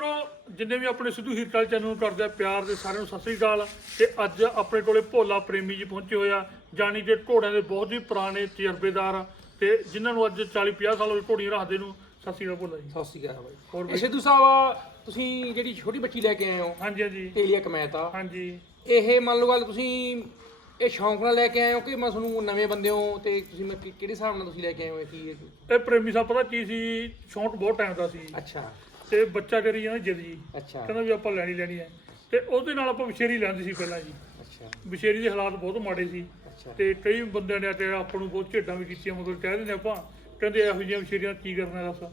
ਮਿੱਤਰੋ ਜਿੰਨੇ ਵੀ ਆਪਣੇ ਸਿੱਧੂ ਹੀਰਕਾਲ ਚੈਨਲ ਨੂੰ ਕਰਦੇ ਆ ਪਿਆਰ ਦੇ ਸਾਰਿਆਂ ਨੂੰ ਸਤਿ ਸ੍ਰੀ ਅਕਾਲ। ਤੇ ਅੱਜ ਆਪਣੇ ਕੋਲੇ ਭੋਲਾ ਪ੍ਰੇਮੀ ਜੀ ਪਹੁੰਚੇ ਹੋਇਆ ਜਾਣੀ ਕਿ ਘੋੜਿਆਂ ਦੇ ਬਹੁਤ ਹੀ ਪੁਰਾਣੇ ਤਜਰਬੇਦਾਰ ਤੇ ਜਿਨ੍ਹਾਂ ਨੂੰ ਅੱਜ 40 50 ਸਾਲ ਹੋ ਗਏ ਘੋੜੀਆਂ ਰੱਖਦੇ ਨੂੰ ਸਤਿ ਸ੍ਰੀ ਅਕਾਲ ਭੋਲਾ ਜੀ। ਸਤਿ ਸ਼੍ਰੀ ਅਕਾਲ ਹੋਰ ਬਾਈ ਬਾਈ? ਸਿੱਧੂ ਸਾਹਿਬ ਤੁਸੀਂ ਜਿਹੜੀ ਛੋਟੀ ਬੱਚੀ ਲੈ ਕੇ ਆਏ ਹੋ ਹਾਂਜੀ ਹਾਂਜੀ। ਤੇਲੀਆ ਕਮੈਤਾ ਹਾਂਜੀ। ਇਹ ਮੰਨ ਲਓ ਗੱਲ ਤੁਸੀਂ ਇਹ ਸ਼ੌਂਕ ਨਾਲ ਲੈ ਕੇ ਆਏ ਹੋ ਕਿ ਮੈਂ ਤੁਹਾਨੂੰ ਨਵੇਂ ਬੰਦੇ ਹੋ ਤੇ ਤੁਸੀਂ ਮੈਂ ਕਿ- ਕਿਹੜੇ ਹਿਸਾਬ ਨਾਲ ਤੁਸੀਂ ਲੈ ਕੇ ਆਏ ਹੋ ਇਹ ਕੀ ਇਹ? ਪ੍ਰੇਮੀ ਸਾਹਿਬ ਪਤਾ ਕੀ ਸੀ? ਸ਼ੌਂਕ ਬਹੁਤ ਟਾਈਮ ਦਾ ਸੀ। ਅੱਛਾ। ਤੇ ਬੱਚਾ ਕਰੀ ਜਾਂਦਾ ਜਿੱਦ ਜੀ। ਅੱਛਾ। ਕਹਿੰਦਾ ਵੀ ਆਪਾਂ ਲੈਣੀ ਲੈਣੀ ਹੈ। ਤੇ ਉਹਦੇ ਨਾਲ ਆਪਾਂ ਵਿਸ਼ੇਰੀ ਲੈਂਦੇ ਸੀ ਪਹਿਲਾਂ ਜੀ। ਅੱਛਾ। ਵਿਸ਼ੇਰੀ ਦੇ ਹਾਲਾਤ ਬਹੁਤ ਮਾੜੇ ਸੀ। ਅੱਛਾ। ਤੇ ਕਈ ਬੰਦਿਆਂ ਨੇ ਤੇ ਆਪਾਂ ਨੂੰ ਬਹੁਤ ਝੇਡਾਂ ਵੀ ਕੀਤੀਆਂ ਮਤਲਬ ਕਹਿ ਦਿੰਦੇ ਆਪਾਂ ਕਹਿੰਦੇ ਇਹੋ ਜਿਹੀਆਂ ਵਿਸ਼ੇਰੀਆਂ ਕੀ ਕਰਨਾ ਦੱਸ?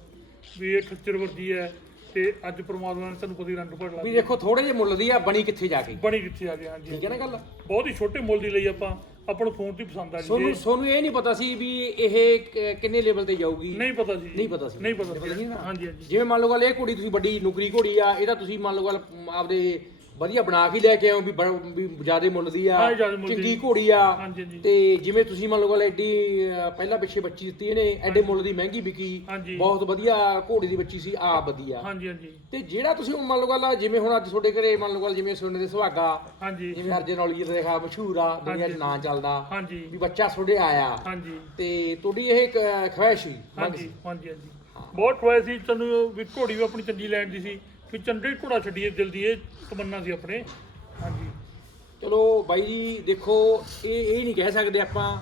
ਵੀ ਇਹ ਖੱਚਰ ਵਰਦੀ ਹੈ ਤੇ ਅੱਜ ਪ੍ਰਮਾਤਮਾ ਨੇ ਤੁਹਾਨੂੰ ਕਦੀ ਰੰਗ ਭੜ ਲਾ ਵੀ ਦੇਖੋ ਥੋੜੇ ਜਿਹੇ ਮੁੱਲ ਦੀ ਆ ਬਣੀ ਕਿੱਥੇ ਜਾ ਕੇ? ਬਣੀ ਕਿੱਥੇ ਆ ਗਈ ਹਾਂਜੀ ਠੀਕ ਹੈ ਨਾ ਗੱਲ? ਬਹੁਤ ਹੀ ਛੋਟੇ ਮੁੱਲ ਦੀ ਲਈ ਆਪਾਂ। ਆਪਾਂ ਨੂੰ ਫੋਨ ਤੇ ਹੀ ਪਸੰਦ ਆ ਜੀ। ਇਹ ਤੁਹਾਨੂੰ ਇਹ ਨਹੀਂ ਪਤਾ ਸੀ ਵੀ ਇਹ ਕ- ਕਿੰਨੇ ਲੈਵਲ ਤੇ ਜਾਊਗੀ। ਨਹੀਂ ਪਤਾ ਸੀ ਨਹੀਂ ਪਤਾ ਸੀ। ਨਹੀਂ ਪਤਾ ਸੀ? ਹਾਂਜੀ ਹਾਂਜੀ। ਜਿਵੇਂ ਮੰਨ ਲਓ ਗੱਲ ਇਹ ਕੁੜੀ ਤੁਸੀਂ ਵੱਡੀ ਨੁਕਰੀ ਘੋੜੀ ਆ ਇਹਦਾ ਤੁਸੀਂ ਮੰਨ ਲਓ ਗੱਲ ਮ, ਆਪਦੇ ਵਧੀਆ ਬਣਾ ਕੇ ਲੈ ਕੇ ਆਓ ਵੀ ਬੜ- ਵੀ ਜ਼ਿਆਦੇ ਮੁੱਲ ਦੀ ਆ ਹਾਂ, ਜ਼ਿਆਦੇ ਮੁੱਲ ਦੀ। ਚੰਗੀ ਘੋੜੀ ਆ। ਹਾਂਜੀ ਹਾਂਜੀ। ਤੇ ਜਿਵੇਂ ਤੁਸੀਂ ਮੰਨ ਲਓ ਗੱਲ ਐਡੀ ਪਹਿਲਾਂ ਪਿੱਛੇ ਬੱਚੀ ਦਿੱਤੀ ਇਹਨੇ ਐਡੇ ਮੁੱਲ ਦੀ ਮਹਿੰਗੀ ਵਿਕੀ ਹਾਂਜੀ। ਬਹੁਤ ਵਧੀਆ ਘੋੜੀ ਦੀ ਬੱਚੀ ਸੀ ਆ ਵਧੀਆ। ਹਾਂਜੀ ਹਾਂਜੀ। ਤੇ ਜਿਹੜਾ ਤੁਸੀਂ ਹੁਣ ਮੰਨ ਲਓ ਗੱਲ ਜਿਵੇਂ ਹੁਣ ਅੱਜ ਤੁਹਾਡੇ ਘਰੇ ਮੰਨ ਲਓ ਗੱਲ ਜਿਵੇਂ ਸੋਨੇ ਦੇ ਸੁਹਾਗਾ ਹਾਂਜੀ। ਜਿਵੇਂ ਹਰਜੇ ਨੌਲੀ ਦਾ ਦੇਖਾ ਮਸ਼ਹੂਰ ਆ ਦੁਨੀਆ 'ਚ ਨਾਂ ਚੱਲਦਾ ਹਾਂਜੀ। ਵੀ ਬੱਚਾ ਤੁਹਾਡੇ ਆਇਆ। ਹਾਂਜੀ। ਤੇ ਤੁਹਾਡੀ ਇਹ ਇੱਕ, ਖਵਾਇਸ਼ ਸੀ ਮੰਗ ਹਾਂਜੀ ਸੀ। ਹਾਂਜੀ ਹਾਂਜੀ। ਬਹੁਤ ਖੁਆਇ ਸੀ ਤੈਨੂੰ ਵੀ ਘੋੜੀ ਵੀ ਆਪਣੀ ਚੰਗੀ ਲੈਣ ਦੀ ਸੀ। ਵੀ ਚੰਗੇ ਘੋੜਾ ਛੱਡੀਏ ਦਿਲ ਦੀ ਇਹ ਤਮੰਨਾ ਸੀ ਆਪਣੇ। ਹਾਂਜੀ। ਚਲੋ ਬਾਈ ਜੀ ਦੇਖੋ ਇਹ ਇਹ ਨਹੀਂ ਕਹਿ ਸਕਦੇ ਆਪਾਂ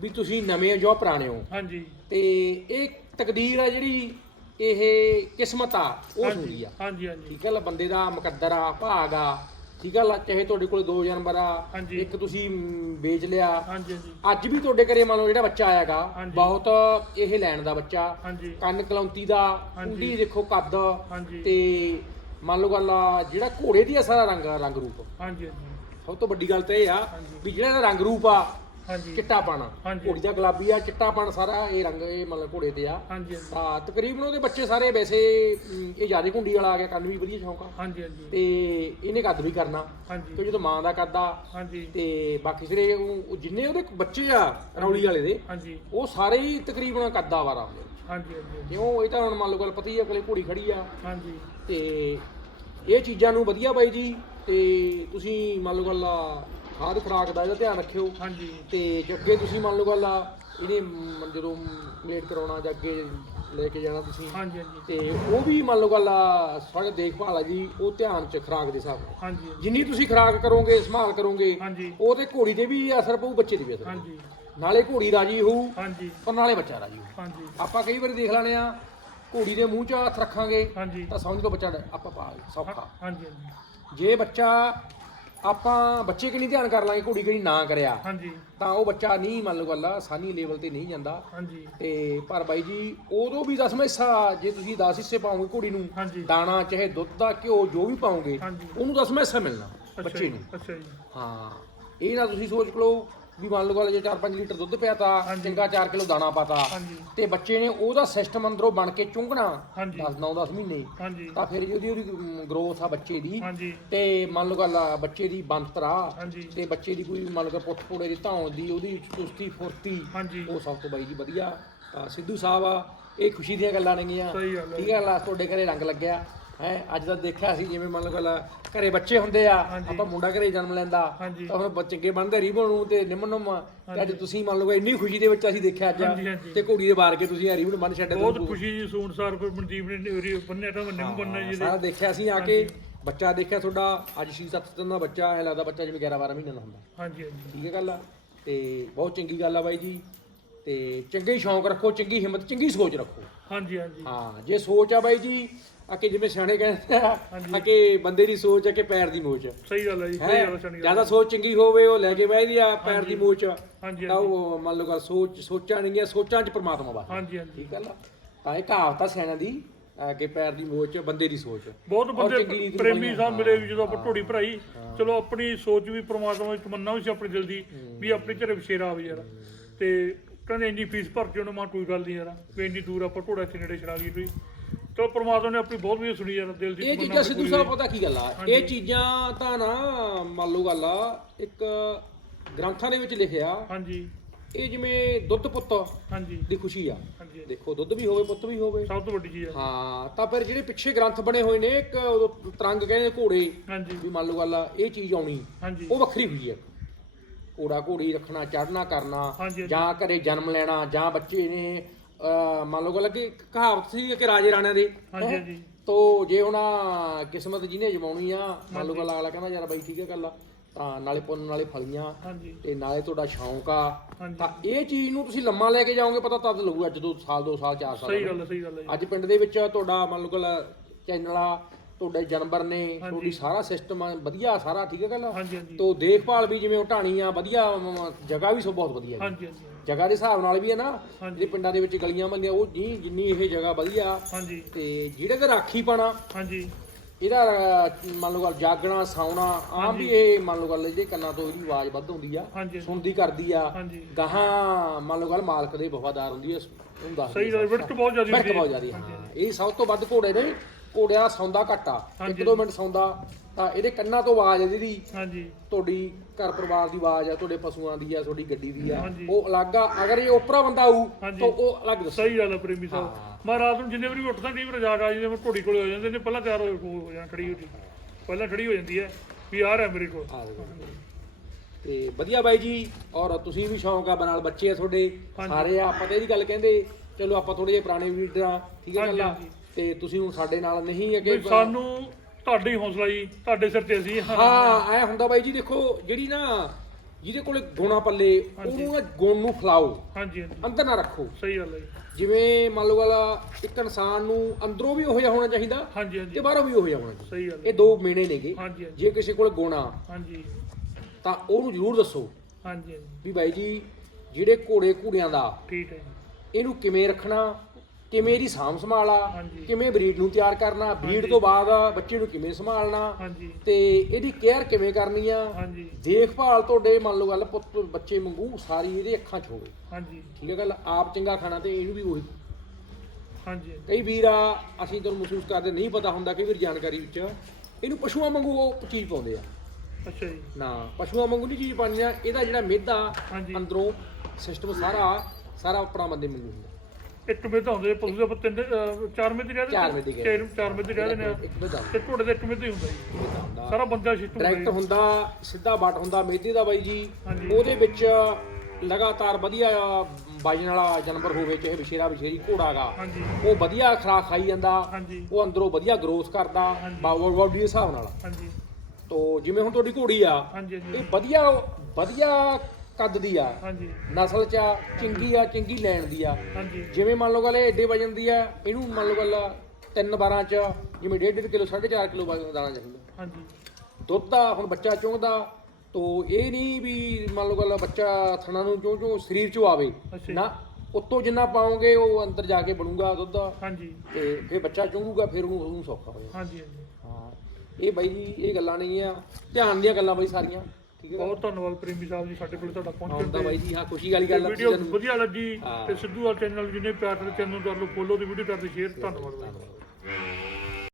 ਵੀ ਤੁਸੀਂ ਨਵੇਂ ਹੋ ਜਾਂ ਪੁਰਾਣੇ ਹੋ। ਹਾਂਜੀ। ਤੇ ਇਹ ਤਕਦੀਰ ਆ ਜਿਹੜੀ ਇਹ ਕਿਸਮਤ ਆ ਉਹ ਹੁੰਦੀ ਆ। ਹਾਂਜੀ ਹਾਂਜੀ। ਠੀਕ ਹੈ ਲਾ ਬੰਦੇ ਦਾ ਮੁਕੱਦਰ ਆ ਭਾਗ ਆ। ਠੀਕ ਹੈ ਲਾ ਚਾਹੇ ਤੁਹਾਡੇ ਕੋਲ ਦੋ ਜਾਨਵਰ ਆ ਹਾਂਜੀ। ਇੱਕ ਤੁਸੀਂ ਮ, ਵੇਚ ਲਿਆ ਹਾਂਜੀ ਹਾਂਜੀ ਅੱਜ ਵੀ ਤੁਹਾਡੇ ਘਰੇ ਮੰਨ ਲਓ ਜਿਹੜਾ ਬੱਚਾ ਆਇਆਗਾ ਹਾਂਜੀ। ਬਹੁਤ ਇਹ ਲੈਣ ਦਾ ਬੱਚਾ ਹਾਂਜੀ ਕੰਨ ਕਲੌਂਤੀ ਦਾ ਹਾਂਜੀ। ਕੁੰਡੀ ਦੇਖੋ ਕੱਦ ਹਾਂਜੀ ਤੇ ਮੰਨ ਲਓ ਗੱਲ ਆ ਜਿਹੜਾ ਘੋੜੇ ਦੀ ਆ ਸਾਰਾ ਰੰਗ ਰੰਗ ਰੂਪ ਹਾਂਜੀ ਹਾਂਜੀ ਸਭ ਤੋਂ ਵੱਡੀ ਗੱਲ ਤਾਂ ਇਹ ਆ ਹਾਂਜੀ। ਵੀ ਜਿਹੜਾ ਇਹਦਾ ਰੰਗ ਰੂਪ ਆ ਹਾਂਜੀ। ਚਿੱਟਾ ਪਾਣਾ। ਹਾਂਜੀ। ਘੋੜੀ ਦਾ ਗੁਲਾਬੀ ਆ ਚਿੱਟਾ ਪਾਣ ਸਾਰਾ ਇਹ ਰੰਗ ਇਹ ਮਤਲਬ ਘੋੜੇ ਤੇ ਆ। ਹਾਂਜੀ ਹਾਂਜੀ। ਤਾਂ ਤਕਰੀਬਨ ਉਹਦੇ ਬੱਚੇ ਸਾਰੇ ਵੈਸੇ ਅਮ, ਇਹ ਜ਼ਿਆਦਾ ਕੁੰਡੀ ਵਾਲਾ ਆ ਗਿਆ ਕੰਨ ਵੀ ਵਧੀਆ ਸ਼ੌਂਕ ਆ। ਹਾਂਜੀ ਹਾਂਜੀ। ਤੇ ਇਹਨੇ ਕੱਦ ਵੀ ਕਰਨਾ। ਹਾਂਜੀ। ਤੇ ਜਦੋਂ ਮਾਂ ਦਾ ਆ ਹਾਂਜੀ। ਤੇ ਬਾਕੀ ਜਿਹੜੇ ਉਹ ਉਹ ਜਿੰਨੇ ਉਹਦੇ ਬੱਚੇ ਆ ਰੌਲੀ ਵਾਲੇ ਦੇ ਹਾਂਜੀ। ਉਹ ਸਾਰੇ ਹੀ ਤਕਰੀਬਨ ਕੱਦਾ ਵਾਰਾ ਹੁੰਦੇ ਹਾਂਜੀ ਹਾਂਜੀ। ਕਿਉਂ? ਇਹ ਤਾਂ ਹੁਣ ਮੰਨ ਲਓ ਗੱਲ ਪਤਾ ਹੀ ਆ ਕੋਲੇ ਘੋੜੀ ਖੜੀ ਆ। ਹਾਂਜੀ। ਤੇ ਇਹ ਚੀਜ਼ਾਂ ਨੂੰ ਵਧੀਆ ਬਾਈ ਜੀ ਤੇ ਤੁਸੀਂ ਮੰਨ ਲਓ ਗੱਲ ਖਾਦ ਖਰਾਕ ਦਾ ਇਹਦਾ ਧਿਆਨ ਰੱਖਿਓ। ਹਾਂਜੀ। ਤੇ ਜੇ ਅੱਗੇ ਤੁਸੀਂ ਮੰਨ ਲਓ ਗੱਲ ਆ ਇਹਨੇ ਮ, ਜਦੋਂ ਕਰਾਉਣਾ ਜਾਂ ਅੱਗੇ ਲੈ ਕੇ ਜਾਣਾ ਤੁਸੀਂ ਹਾਂਜੀ ਹਾਂਜੀ। ਤੇ ਉਹ ਵੀ ਮੰਨ ਲਓ ਗੱਲ ਆ ਸਾਡੇ ਦੇਖਭਾਲ ਆ ਜੀ ਉਹ ਧਿਆਨ ਚ ਖਰਾਕ ਦੇ ਹਿਸਾਬ ਨਾਲ। ਹਾਂਜੀ ਜਿੰਨੀ ਤੁਸੀਂ ਖਰਾਕ ਕਰੋਗੇ ਸੰਭਾਲ ਕਰੋਗੇ ਹਾਂਜੀ। ਉਹ ਤੇ ਘੋੜੀ ਤੇ ਵੀ ਅਸਰ ਪਊ ਬੱਚੇ ਤੇ ਵੀ ਅਸਰ ਪਊ। ਹਾਂਜੀ। ਨਾਲੇ ਘੋੜੀ ਰਾਜੀ ਹੋਊ ਹਾਂਜੀ। ਪਰ ਨਾਲੇ ਬੱਚਾ ਰਾਜੀ ਹੋਊ। ਹਾਂਜੀ। ਆਪਾਂ ਕਈ ਵਾਰੀ ਦੇਖ ਲੈਣੇ ਆ ਘੋੜੀ ਦੇ ਮੂੰਹ 'ਚ ਹੱਥ ਰੱਖਾਂਗੇ ਹਾਂਜੀ। ਤਾਂ ਸਮਝ ਲਓ ਬੱਚਾ ਆਪਾਂ ਪਾ ਸੌਖਾ। ਹਾਂਜੀ ਹਾਂਜੀ। ਜੇ ਬੱਚਾ ਆਪਾਂ ਬੱਚੇ ਕਿ ਨਹੀਂ ਧਿਆਨ ਕਰ ਲਾਂਗੇ ਘੋੜੀ ਕਿਹੜੀ ਨਾ ਕਰਿਆ। ਹਾਂਜੀ। ਤਾਂ ਉਹ ਬੱਚਾ ਨਹੀਂ ਮੰਨ ਲਓ ਗੱਲ ਆਸਾਨੀ ਲੈਵਲ ਤੇ ਨਹੀਂ ਜਾਂਦਾ। ਹਾਂਜੀ। ਤੇ ਪਰ ਬਾਈ ਜੀ ਉਦੋਂ ਵੀ ਦਸਵਾਂ ਹਿੱਸਾ ਜੇ ਤੁਸੀਂ 10 ਹਿੱਸੇ ਪਾਓਗੇ ਘੋੜੀ ਨੂੰ ਹਾਂਜੀ। ਦਾਣਾ ਚਾਹੇ ਦੁੱਧ ਦਾ ਘਿਓ ਜੋ ਵੀ ਪਾਓਗੇ ਹਾਂਜੀ। ਉਹਨੂੰ ਦਸਵਾਂ ਹਿੱਸਾ ਮਿਲਣਾ ਬੱਚੇ ਨੂੰ। ਅੱਛਾ ਜੀ। ਹਾਂ ਇਹ ਨਾ ਤੁਸੀਂ ਸੋਚ ਲਓ ਵੀ ਮੰਨ ਲਓ ਗੱਲ ਜੇ 4-5 ਲੀਟਰ ਦੁੱਧ ਪਿਆ ਤਾਂ। ਚੰਗਾ 4 ਕਿਲੋ ਦਾਣਾ ਪਾਤਾ ਤੇ ਬੱਚੇ ਨੇ ਉਹਦਾ ਸਿਸਟਮ ਅੰਦਰੋਂ ਬਣ ਕੇ ਚੁੰਗਣਾ ਹਾਂਜੀ। 10 9 10 ਮਹੀਨੇ ਤਾਂ ਫਿਰ ਜਿਹਦੀ ਉਹਦੀ ਗਰੋਥ ਆ ਬੱਚੇ ਦੀ। ਤੇ ਮੰਨ ਲਓ ਗੱਲ ਬੱਚੇ ਦੀ ਬੰਤਰਾ ਤੇ ਬੱਚੇ ਦੀ ਕੋਈ ਮੰਨ ਲਓ ਪੁੱਠ ਪੋੜੇ ਦੀ ਧੌਣ ਦੀ ਉਹਦੀ ਚੁਸਤੀ ਫੁਰਤੀ ਉਹ ਸਭ ਤੋਂ ਬਾਈ ਜੀ ਵਧੀਆ। ਤਾਂ ਸਿੱਧੂ ਸਾਹਿਬ ਆ ਇਹ ਖੁਸ਼ੀ ਦੀਆਂ ਗੱਲਾਂ ਨੇਗੀਆਂ। ਠੀਕ ਹੈ ਲਾ ਤੁਹਾਡੇ ਘਰੇ ਰੰਗ ਲੱਗਿਆ। ਹੈ ਅੱਜ ਤਾਂ ਦੇਖਿਆ ਸੀ ਜਿਵੇਂ ਮੰਨ ਲਓ ਗੱਲ ਘਰੇ ਬੱਚੇ ਹੁੰਦੇ ਆ। ਆਪਾਂ ਮੁੰਡਾ ਘਰੇ ਜਨਮ ਲੈਂਦਾ ਤਾਂ ਹੁਣ ਬੱਚੇ ਚੰਗੇ ਬਣਦੇ ਰੀਬਨ ਨੂੰ ਤੇ ਨਿੰਮ ਨੂੰ ਤੇ ਅੱਜ ਤੁਸੀਂ ਮੰਨ ਲਓ ਇੰਨੀ ਖੁਸ਼ੀ ਦੇ ਵਿੱਚ ਅਸੀਂ ਦੇਖਿਆ ਅੱਜ। ਤੇ ਘੋੜੀ ਦੇ ਬਾਰ ਕੇ ਤੁਸੀਂ ਰੀਬਨ ਬੰਨ ਛੱਡੇ ਬਹੁਤ ਖੁਸ਼ੀ ਜੀ ਸੂਨਸਾਰ ਪਰ ਮਨਦੀਪ ਨੇ ਉਰੀ ਬੰਨਿਆ ਤਾਂ ਨਿੰਮ ਬੰਨਿਆ ਜੀ ਸਾਰਾ ਦੇਖਿਆ ਅਸੀਂ ਆ ਕੇ। ਬੱਚਾ ਦੇਖਿਆ ਤੁਹਾਡਾ ਅੱਜ 6-7 ਦਿਨ ਦਾ ਬੱਚਾ ਐ ਲੱਗਦਾ ਬੱਚਾ ਜਿਵੇਂ 11-12 ਮਹੀਨੇ ਦਾ ਹੁੰਦਾ। ਹਾਂਜੀ ਹਾਂਜੀ। ਠੀਕ ਹੈ ਗੱਲ ਆ। ਤੇ ਬਹੁਤ ਚੰਗੀ ਗੱਲ ਆ ਬਾਈ ਜੀ। ਤੇ ਚੰਗੇ ਸ਼ੌਂਕ ਰੱਖੋ ਚੰਗੀ ਹਿੰਮਤ ਚੰਗੀ ਸੋਚ ਰੱਖੋ। ਹਾਂਜੀ ਹਾਂਜੀ। ਹਾਂ ਜੇ ਸੋਚ ਆ ਬਾਈ ਜੀ ਆ ਕਿ ਜਿਵੇਂ ਸਿਆਣੇ ਕਹਿੰਦੇ ਆ। ਆ ਕਿ ਬੰਦੇ ਦੀ ਸੋਚ ਆ ਕਿ ਪੈਰ ਦੀ ਮੋਚ ਸਹੀ ਗੱਲ ਹੈ ਜੀ ਸਹੀ ਹੈ? ਗੱਲ ਸੁਣੀ ਜ਼ਿਆਦਾ ਸੋਚ ਚੰਗੀ ਹੋਵੇ ਉਹ ਲੈ ਕੇ ਬਹਿਦੀ ਆ ਪੈਰ ਦੀ ਮੋਚ ਹਾਂਜੀ ਤਾਂ ਉਹ ਮੰਨ ਲਓ ਗੱਲ ਸੋਚ ਸੋਚਾਂ ਨਹੀਂ ਸੋਚਾਂ 'ਚ ਪ੍ਰਮਾਤਮਾ ਵਾ ਹਾਂਜੀ ਹਾਂਜੀ। ਠੀਕ ਗੱਲ ਆ? ਤਾਂ ਇਹ ਕਹਾਵਤ ਆ ਸਿਆਣਿਆਂ ਦੀ ਕਿ ਪੈਰ ਦੀ ਮੋਚ ਬੰਦੇ ਦੀ ਸੋਚ ਬਹੁਤ ਬੰਦੇ ਪ੍ਰੇਮੀ ਸਾਹਿਬ ਮਿਲੇ ਵੀ ਜਦੋਂ ਆਪਾਂ ਢੋੜੀ ਭਰਾਈ ਚਲੋ ਆਪਣੀ ਸੋਚ ਵੀ ਪ੍ਰਮਾਤਮਾ ਦੀ ਤਮੰਨਾ ਵੀ ਸੀ ਆਪਣੇ ਦਿਲ ਦੀ ਵੀ ਆਪਣੇ ਘਰੇ ਵਿਸ਼ੇਰਾ ਆਵੇ ਯਾਰ। ਤੇ ਕਹਿੰਦੇ ਇੰਨੀ ਫੀਸ ਭਰ ਕੇ ਉਹਨਾਂ ਮਾ ਕੋਈ ਗੱਲ ਨਹੀਂ ਯਾਰ। ਵੀ ਇੰਨੀ ਦੂਰ ਆਪਾਂ ਢੋੜਾ ਇੱਥੇ ਨੇੜੇ ਛੜਾ ਲਈ ਤੁਸੀਂ। ਚਲੋ ਪ੍ਰਮਾਤਮਾ ਨੇ ਆਪਣੀ ਬਹੁਤ ਵੀ ਸੁਣੀ ਯਾਰ ਦਿਲ ਦੀ ਇਹ ਚੀਜ਼ਾਂ ਸਿੱਧੂ ਸਾਹਿਬ ਪਤਾ ਕੀ ਗੱਲ ਆ? ਇਹ ਚੀਜ਼ਾਂ ਤਾਂ ਨਾ ਮੰਨ ਲਓ ਗੱਲ ਆ ਇੱਕ ਗ੍ਰੰਥਾਂ ਦੇ ਵਿੱਚ ਲਿਖਿਆ। ਹਾਂਜੀ। ਇਹ ਜਿਵੇਂ ਦੁੱਧ ਪੁੱਤ ਹਾਂਜੀ। ਦੀ ਖੁਸ਼ੀ ਆ। ਹਾਂਜੀ ਦੇਖੋ ਦੁੱਧ ਵੀ ਹੋਵੇ ਪੁੱਤ ਵੀ ਹੋਵੇ। ਸਭ ਤੋਂ ਵੱਡੀ ਚੀਜ਼ ਹੈ ਹਾਂ ਤਾਂ ਫਿਰ ਜਿਹੜੇ ਪਿੱਛੇ ਗ੍ਰੰਥ ਬਣੇ ਹੋਏ ਨੇ ਇੱਕ ਤਰੰਗ ਕਹਿੰਦੇ ਘੋੜੇ ਹਾਂਜੀ। ਵੀ ਮੰਨ ਲਓ ਗੱਲ ਆ, ਇਹ ਚੀਜ਼ ਆਉਣੀ। ਉਹ ਵੱਖਰੀ ਹੁੰਦੀ ਹੈ ਘੋੜਾ ਘੋੜੀ ਰੱਖਣਾ ਚੜਨਾ ਕਰਨਾ ਹਾਂਜੀ, ਹਾਂਜੀ। ਜਾਂ ਘਰੇ ਜਨਮ ਲੈਣਾ ਜਾਂ ਬੱਚੇ ਨੇ ਅਹ, ਮੰਨ ਲਓ ਗੱਲ ਕਿ ਇੱਕ ਕਹਾਵਤ ਸੀ ਕਿ ਰਾਜੇ ਰਾਣਿਆਂ ਦੀ ਹਾਂਜੀ ਹੈਂ? ਹਾਂਜੀ। ਤੋ ਜੇ ਹੁਣ ਕਿਸਮਤ ਜਿਹਨੇ ਜਮਾਉਣੀ ਆ ਮੰਨ ਲਓ ਗੱਲ ਅਗਲਾ ਕਹਿੰਦਾ ਯਾਰ ਬਾਈ ਠੀਕ ਹੈ ਗੱਲ ਆ ਤਾਂ ਨਾਲੇ ਪੁੰਨ ਨਾਲੇ ਫਲੀਆਂ ਹਾਂਜੀ। ਤੇ ਨਾਲੇ ਤੁਹਾਡਾ ਸ਼ੌਂਕ ਆ। ਹਾਂਜੀ। ਤਾਂ ਇਹ ਚੀਜ਼ ਨੂੰ ਤੁਸੀਂ ਲੰਮਾ ਲੈ ਕੇ ਜਾਓਗੇ ਪਤਾ ਤਦ ਲੱਗੂ ਅੱਜ ਦੋ ਸਾਲ ਦੋ ਸਾਲ ਚਾਰ ਸਾਲ ਸਹੀ ਗੱਲ ਹੈ ਸਹੀ ਗੱਲ ਹੈ ਜੀ। ਅੱਜ ਪਿੰਡ ਦੇ ਵਿੱਚ ਤੁਹਾਡਾ ਮੰਨ ਲਓ ਗੱਲ ਚੈਨਲ ਆ ਤੁਹਾਡੇ ਜਾਨਵਰ ਨੇ ਤੁਹਾਡੀ ਸਾਰਾ ਸਿਸਟਮ ਵਧੀਆ ਸਾਰਾ ਠੀਕ ਹੈ ਗੱਲ? ਹਾਂਜੀ ਹਾਂਜੀ। ਤੋ ਦੇਖਭਾਲ ਵੀ ਜਿਵੇਂ ਉਹ ਢਾਣੀ ਆ ਵਧੀਆ ਮ- ਜਗ੍ਹਾ ਵੀ ਸੋ ਬਹੁਤ ਵਧੀਆ ਜੀ। ਹਾਂਜੀ ਹਾਂਜੀ। ਜਗ੍ਹਾ ਦੇ ਹਿਸਾਬ ਨਾਲ ਵੀ ਹੈ ਨਾ ਹਾਂਜੀ। ਜਿਹੜੇ ਪਿੰਡਾਂ ਦੇ ਵਿੱਚ ਗਲੀਆਂ ਬੰਦੀਆਂ ਉਹ ਜੀ ਜਿੰਨੀ ਇਹ ਜਗ੍ਹਾ ਵਧੀਆ ਹਾਂਜੀ। ਤੇ ਜਿਹੜੇ ਤੇ ਰਾਖੀ ਪਾਣਾ ਹਾਂਜੀ। ਇਹਦਾ ਅਹ, ਮੰਨ ਲਓ ਗੱਲ ਜਾਗਣਾ ਸੌਣਾ ਆਮ ਵੀ ਇਹ ਮੰਨ ਲਓ ਗੱਲ ਜਿਹੜੇ ਕੰਨਾਂ ਤੋਂ ਇਹਦੀ ਆਵਾਜ਼ ਵੱਧ ਹੁੰਦੀ ਆ ਹਾਂਜੀ ਸੁਣਦੀ ਕਰਦੀ ਆ। ਗਾਹਾਂ ਮੰਨ ਲਓ ਗੱਲ ਮਾਲਕ ਦੇ ਵਫਾਦਾਰ ਹੁੰਦੀ ਆ ਉਹਨੂੰ ਸਹੀ ਗੱਲ ਵਿੜਤ ਬਹੁਤ ਜ਼ਿਆਦਾ ਬਹੁਤ ਜ਼ਿਆਦੀ ਹਾਂ। ਇਹ ਸਭ ਤੋਂ ਵੱਧ ਘੋੜੇ ਨੇ ਘੋੜਿਆ ਸੌਂਦਾ ਘੱਟ ਆ ਇੱਕ ਦੋ ਮਿੰਟ ਸੌਂਦਾ ਤਾਂ ਇਹਦੇ ਕੰਨਾਂ ਤੋਂ ਆਵਾਜ਼ ਇਹਦੀ ਹਾਂਜੀ। ਤੁਹਾਡੀ ਘਰ ਪਰਿਵਾਰ ਦੀ ਆਵਾਜ਼ ਆ ਤੁਹਾਡੇ ਪਸ਼ੂਆਂ ਦੀ ਆ ਤੁਹਾਡੀ ਗੱਡੀ ਦੀ ਆ ਹਾਂਜੀ। ਉਹ ਅਲੱਗ ਆ ਅਗਰ ਇਹ ਓਪਰਾ ਬੰਦਾ ਆਊ ਹਾਂਜੀ। ਤਾਂ ਉਹ ਅਲੱਗ ਦੱਸੋ। ਸਹੀ ਗੱਲ ਹੈ ਪ੍ਰੇਮੀ ਸਾਹਿਬ। ਮੈਂ ਰਾਤ ਨੂੰ ਜਿੰਨੇ ਵਾਰੀ ਵੀ ਉੱਠਦਾ ਕਈ ਵਾਰ ਜਾਗ ਆ ਜਾਂਦੇ ਮੈਂ ਘੋੜੀ ਕੋਲੇ ਹੋ ਜਾਂਦੇ ਨੇ ਪਹਿਲਾਂ ਤਿਆਰ ਹੋ ਹੋ ਜਾਣਾ ਖੜੀ ਹੋ ਜੀ ਪਹਿਲਾਂ ਖੜੀ ਹੋ ਜਾਂਦੀ ਹੈ ਵੀ ਆ ਰਿਹਾ ਮੇਰੇ ਕੋਲ। ਆ। ਤੇ ਵਧੀਆ ਬਾਈ ਜੀ ਔਰ ਤੁਸੀਂ ਵੀ ਸ਼ੌਂਕ ਆ ਬਨਾਲ ਬੱਚੇ ਆ ਤੁਹਾਡੇ ਸਾਰੇ ਆ। ਆਪਾਂ ਤਾਂ ਇਹਦੀ ਗੱਲ ਕਹਿੰਦੇ ਚਲੋ ਆਪਾਂ ਥੋੜੇ ਜਿਹੇ ਪੁਰਾਣੇ ਵੀਰ ਆ ਠੀਕ ਹੈ ਗੱਲ। ਆ ਹਾਂਜੀ, ਤੇ ਤੁਸੀਂ ਹੁਣ ਸਾਡੇ ਨਾਲ ਨਹੀਂ ਅੱਗੇ ਵੀ ਸਾਨੂੰ ਤੁਹਾਡਾ ਹੌਸਲਾ ਜੀ ਤੁਹਾਡੇ ਸਿਰ ਤੇ ਅਸੀਂ ਹਾਂ। ਹਾਂ ਐ ਹੁੰਦਾ ਬਾਈ ਜੀ ਦੇਖੋ ਜਿਹੜੀ ਨਾ ਜਿਹਦੇ ਕੋਲੇ ਗੁਣਾ ਪੱਲੇ ਉਹਨੂੰ ਨਾ ਗੁਣ ਨੂੰ ਫਲਾਓ ਹਾਂਜੀ ਹਾਂਜੀ। ਅੰਦਰ ਨਾ ਰੱਖੋ। ਸਹੀ ਗੱਲ ਹੈ ਜੀ। ਜਿਵੇਂ ਮੰਨ ਲਓ ਵਾਲਾ ਇੱਕ ਇਨਸਾਨ ਨੂੰ ਅੰਦਰੋਂ ਵੀ ਉਹੋ ਜਿਹਾ ਹੋਣਾ ਚਾਹੀਦਾ ਹਾਂਜੀ ਤੇ ਹਾਂਜੀ ਬਾਹਰੋਂ ਵੀ ਉਹੋ ਜਿਹਾ ਹੋਣਾ ਚਾਹੀਦਾ। ਸਹੀ ਗੱਲ ਹੈ। ਇਹ ਦੋ ਮੇਨੇ ਨੇਗੇ। ਹਾਂਜੀ ਹਾਂਜੀ। ਜੇ ਕਿਸੇ ਕੋਲ ਗੁਣ ਹਾਂਜੀ। ਤਾਂ ਉਹਨੂੰ ਜ਼ਰੂਰ ਦੱਸੋ ਹਾਂਜੀ ਹਾਂਜੀ। ਵੀ ਬਾਈ ਜੀ ਜਿਹੜੇ ਘੋੜੇ ਘੂੜਿਆਂ ਦਾ ਠੀਕ ਹੈ ਜੀ। ਇਹਨੂੰ ਕਿਵੇਂ ਰੱਖਣਾ ਕਿਵੇਂ ਇਹਦੀ ਸਾਂਭ ਸੰਭਾਲ ਆ ਹਾਂਜੀ। ਕਿਵੇਂ ਬਰੀਡ ਨੂੰ ਤਿਆਰ ਕਰਨਾ ਬਰੀਡ ਤੋਂ ਬਾਅਦ ਬੱਚੇ ਨੂੰ ਕਿਵੇਂ ਸੰਭਾਲਣਾ ਹਾਂਜੀ। ਤੇ ਇਹਦੀ ਕੇਅਰ ਕਿਵੇਂ ਕਰਨੀ ਆ ਹਾਂਜੀ। ਦੇਖਭਾਲ ਤੁਹਾਡੇ ਮੰਨ ਲਓ ਗੱਲ ਪੁੱਤ ਬੱਚੇ ਵਾਂਗੂ ਸਾਰੀ ਇਹਦੇ ਅੱਖਾਂ 'ਚ ਹੋਵੇ। ਹਾਂਜੀ। ਠੀਕ ਹੈ ਗੱਲ ਆਪ ਚੰਗਾ ਖਾਣਾ ਤੇ ਇਹਨੂੰ ਵੀ ਉਹੀ। ਹਾਂਜੀ। ਕਈ ਵੀਰ ਆ ਅਸੀਂ ਤੁਹਾਨੂੰ ਮਹਿਸੂਸ ਕਰਦੇ ਨਹੀਂ ਪਤਾ ਹੁੰਦਾ ਕਈ ਵੀਰ ਜਾਣਕਾਰੀ ਵਿੱਚ ਇਹਨੂੰ ਪਸ਼ੂਆਂ ਵਾਂਗੂ ਉਹ ਚੀਜ਼ ਪਾਉਂਦੇ ਆ। ਅੱਛਾ ਜੀ। ਨਾ ਪਸ਼ੂਆਂ ਵਾਂਗੂ ਨਹੀਂ ਚੀਜ਼ ਪਾਉਂਦੇ ਆ ਇਹਦਾ ਜਿਹੜਾ ਮਿੱਧਾ ਹਾਂਜੀ। ਅੰਦਰੋਂ ਸਿਸਟਮ ਸਾਰਾ ਸਾਰਾ ਆਪਣਾ ਬੰਦੇ ਵਾਂਗੂ ਹੁੰਦਾ। ਇੱਕ ਮਿੰਟ ਹੁੰਦੇ ਪਸ਼ੂ ਦੇ ਆਪਾਂ ਤਿੰਨ ਅਹ, ਚਾਰ ਮਿੰਟ ਰਹਿ ਚਾਰ ਮਿੰਟ ਹੀ ਚਾਰ ਚਾਰ ਮਿੰਟ ਰਹਿ ਨੇ ਇੱਕ ਮਿੱਧਾ ਤੇ ਤੁਹਾਡੇ ਦੇ ਇੱਕ ਮਿੰਟ ਹੀ ਹੁੰਦਾ ਜੀ। ਸਾਰਾ ਬੰਦਾ ਸਿਸਟਮ ਡਾਇਰੈਕਟ ਹੁੰਦਾ ਸਿੱਧਾ ਬੱਟ ਹੁੰਦਾ ਮੇਦੇ ਦਾ ਬਾਈ ਜੀ। ਹਾਂਜੀ। ਉਹਦੇ ਵਿੱਚ ਲਗਾਤਾਰ ਵਧੀਆ ਬਾਜਣ ਵਾਲਾ ਜਾਨਵਰ ਹੋਵੇ ਚਾਹੇ ਵਿਸ਼ੇਰਾ ਵਿਸ਼ੇਰੀ ਘੋੜਾਗਾ ਹਾਂਜੀ। ਉਹ ਵਧੀਆ ਖੁਰਾਕ ਖਾਈ ਜਾਂਦਾ। ਹਾਂਜੀ। ਉਹ ਅੰਦਰੋਂ ਵਧੀਆ ਗਰੋਥ ਕਰਦਾ ਬਾਵਰ ਬਾਡੀ ਦੇ ਹਿਸਾਬ ਨਾਲ। ਹਾਂਜੀ। ਤੋ ਜਿਵੇਂ ਹੁਣ ਤੁਹਾਡੀ ਘੋੜੀ ਆ ਹਾਂਜੀ ਹਾਂਜੀ। ਇਹ ਵਧੀਆ ਵਧੀਆ ਕੱਦ ਦੀ ਆ। ਹਾਂਜੀ। ਨਸਲ ਚ ਆ, ਚੰਗੀ ਆ ਚੰਗੀ ਲੈਣ ਦੀ ਆ। ਹਾਂਜੀ। ਜਿਵੇਂ ਮੰਨ ਲਓ ਗੱਲ ਇਹ ਏਡੇ ਵਜਨ ਦੀ ਆ ਇਹਨੂੰ ਮੰਨ ਲਓ ਗੱਲ ਤਿੰਨ 12 ਚ ਜਿਵੇਂ 1.5 ਕਿਲੋ 4.5 ਕਿਲੋ ਵਜਨ ਦਾਣਾ ਚਾਹੀਦਾ ਹਾਂਜੀ। ਦੁੱਧ ਦਾ ਹੁਣ ਬੱਚਾ ਚੁੰਗਦਾ ਤੋ ਇਹ ਨਹੀਂ ਵੀ ਮੰਨ ਲਓ ਗੱਲ ਬੱਚਾ ਥਣਾ ਨੂੰ ਚੋਂ ਚੋਂ ਸਰੀਰ ਚੋਂ ਆਵੇ। ਨਾ ਉੱਤੋਂ ਜਿੰਨਾ ਪਾਓਗੇ ਉਹ ਅੰਦਰ ਜਾ ਕੇ ਬਣੂਗਾ ਦੁੱਧ। ਹਾਂਜੀ। ਤੇ ਫਿਰ ਬੱਚਾ ਚੁੰਗੂਗਾ ਫਿਰ ਉਹਨੂੰ ਉਹਨੂੰ ਸੌਖਾ ਹੋਏਗਾ ਹਾਂਜੀ ਹਾਂਜੀ। ਹਾਂ। ਇਹ ਬਾਈ ਜੀ ਇਹ ਗੱਲਾਂ ਨਹੀਂ ਆ। ਧਿਆਨ ਦੀਆਂ ਗੱਲਾਂ ਬਾਈ ਸਾਰੀਆਂ। ਠੀਕ ਹੈ ਬਹੁਤ ਧੰਨਵਾਦ ਪ੍ਰੇਮੀ ਸਾਹਿਬ ਜੀ ਸਾਡੇ ਕੋਲ ਤੁਹਾਡਾ ਪਹੁੰਚਣ ਤੇ। ਬਾਈ ਜੀ ਹਾਂ ਖੁਸ਼ੀ ਵਾਲੀ ਗੱਲ ਵੀਡੀਓ ਵਧੀਆ ਲੱਗੀ। ਤੇ ਸਿੱਧੂ ਵਾਲ ਚੈਨਲ ਜਿਹਨੇ ਪਿਆਰ ਨਾਲ ਚੈਨਲ ਕਰ ਲਓ ਫੋਲੋ ਦੀ ਵੀਡੀਓ ਕਰਦੇ ਸ਼ੇਅਰ ਧੰਨਵਾਦ।